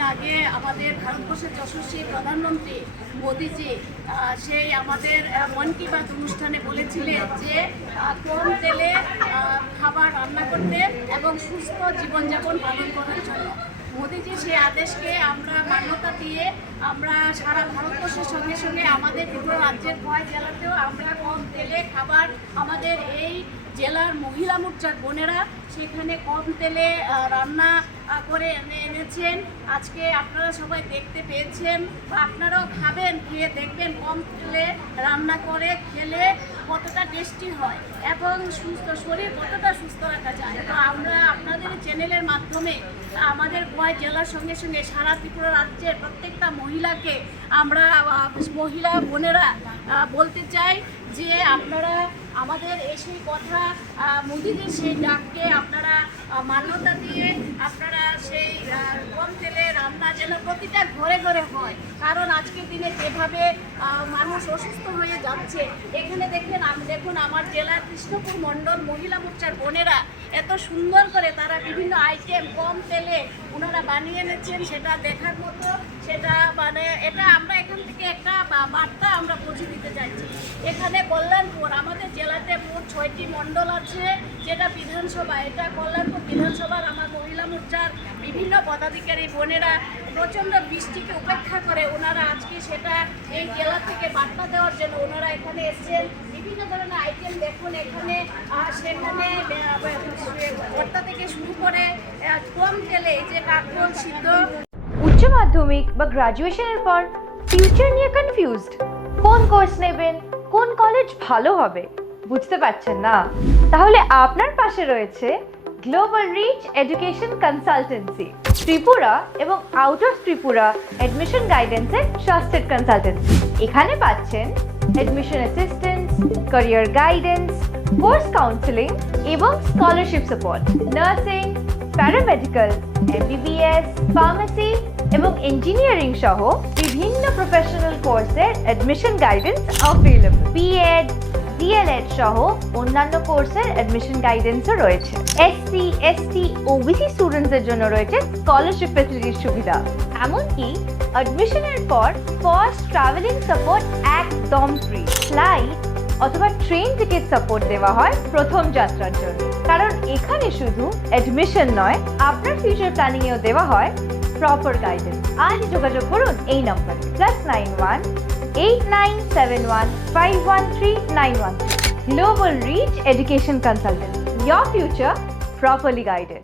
কিছুদিন আগে আমাদের ভারতবর্ষের যশস্বী প্রধানমন্ত্রী মোদিজি সেই আমাদের মন কি বাত অনুষ্ঠানে বলেছিলেন যে কম তেলে খাবার রান্না করতে এবং সুস্থ জীবনযাপন পালন করার জন্য। মোদিজি সেই আদেশকে আমরা মান্যতা দিয়ে আমরা সারা ভারতবর্ষের সঙ্গে সঙ্গে আমাদের ত্রিপুরা রাজ্যের কয় জেলাতেও আমরা কম তেলে খাবার আমাদের এই জেলার মহিলা মোর্চার বোনেরা সেখানে কম তেলে রান্না করে এনেছেন। আজকে আপনারা সবাই দেখতে পেয়েছেন বা আপনারাও খাবেন, খেয়ে দেখবেন কম তেলে রান্না করে খেলে কতটা টেস্টি হয় এবং সুস্থ শরীর কতটা সুস্থ রাখা যায়। তো আমরা আপনাদের চ্যানেলের মাধ্যমে আমাদের কয় জেলার সঙ্গে সঙ্গে সারা ত্রিপুরা রাজ্যের প্রত্যেকটা মহিলাকে আমরা মহিলা বোনেরা বলতে চাই যে আপনারা আমাদের সেই কথা মোদিজির সেই ডাককে আপনারা মান্যতা দিয়ে আপনারা সেই কম তেলে রান্না যেন প্রতিটা ঘরে ঘরে হয়। কারণ আজকের দিনে যেভাবে মানুষ অসুস্থ হয়ে যাচ্ছে, এখানে দেখুন আমার জেলার কৃষ্ণপুর মণ্ডল মহিলা মোর্চার বোনেরা এত সুন্দর করে তারা বিভিন্ন আইটেম কম তেলে ওনারা বানিয়ে এনেছেন, সেটা দেখার মতো। সেটা মানে এটা আমরা এখান থেকে একটা বার্তা আমরা পৌঁছে দিতে চাইছি। এখানে কল্যাণপুর আমাদের জেলাতে মোট 6টি মণ্ডল আছে, যেটা বিধানসভা, এটা কল্যাণপুর বিধানসভার আমার মহিলা মোর্চার বিভিন্ন পদাধিকারী বোনেরা প্রচণ্ড বৃষ্টিকে উপেক্ষা করে ওনারা আজকে সেটা এই জেলা থেকে বার্তা দেওয়ার জন্য ওনারা এখানে এসেছেন। বিভিন্ন ধরনের আইটেম দেখুন এখানে, সেখানে ভর্তা থেকে শুরু করে কম তেলে যে কাঁকরোল সিদ্ধ। উচ্চ মাধ্যমিক বা গ্রাজুয়েশনের পর ফিউচার নিয়ে কনফিউজড, কোন কোর্স নেবেন, কোন কলেজ ভালো হবে বুঝতে পারছেন না? তাহলে আপনার পাশে রয়েছে global reach education consultancy, Tripura এবং আউট অফ ত্রিপুরা অ্যাডমিশন গাইডেন্সের ট্রাস্টেড কনসালটেন্সি। এখানে পাচ্ছেন admission assistance, career guidance, course counselling এবং scholarship support, nursing, paramedical, MBBS, pharmacy এবং ইঞ্জিনিয়ারিং সহ বিভিন্ন প্রফেশনাল কোর্সের admission guidance available. BEd, DLEd সহ অন্যান্য কোর্সের অ্যাডমিশন গাইডেন্সও রয়েছে। SC, ST, OBC স্টুডেন্টসদের জন্য রয়েছে স্কলারশিপ ফ্যাসিলিটির সুবিধা। এমনকি অ্যাডমিশনের পর ফার্স্ট ট্রাভেলিং সাপোর্ট একদম ফ্রি। ফ্লাইট অথবা ট্রেন টিকিট সাপোর্ট দেওয়া হয় প্রথম যাত্রার জন্য। কারণ এখানে শুধু অ্যাডমিশন নয়, আপনার ফিউচার প্ল্যানিংয়েও দেওয়া হয় প্রপার গাইডেন্স। আজ যোগাযোগ করুন এই নম্বরে +91 8971 513 913। Global Reach Education Consultants, your future properly guided.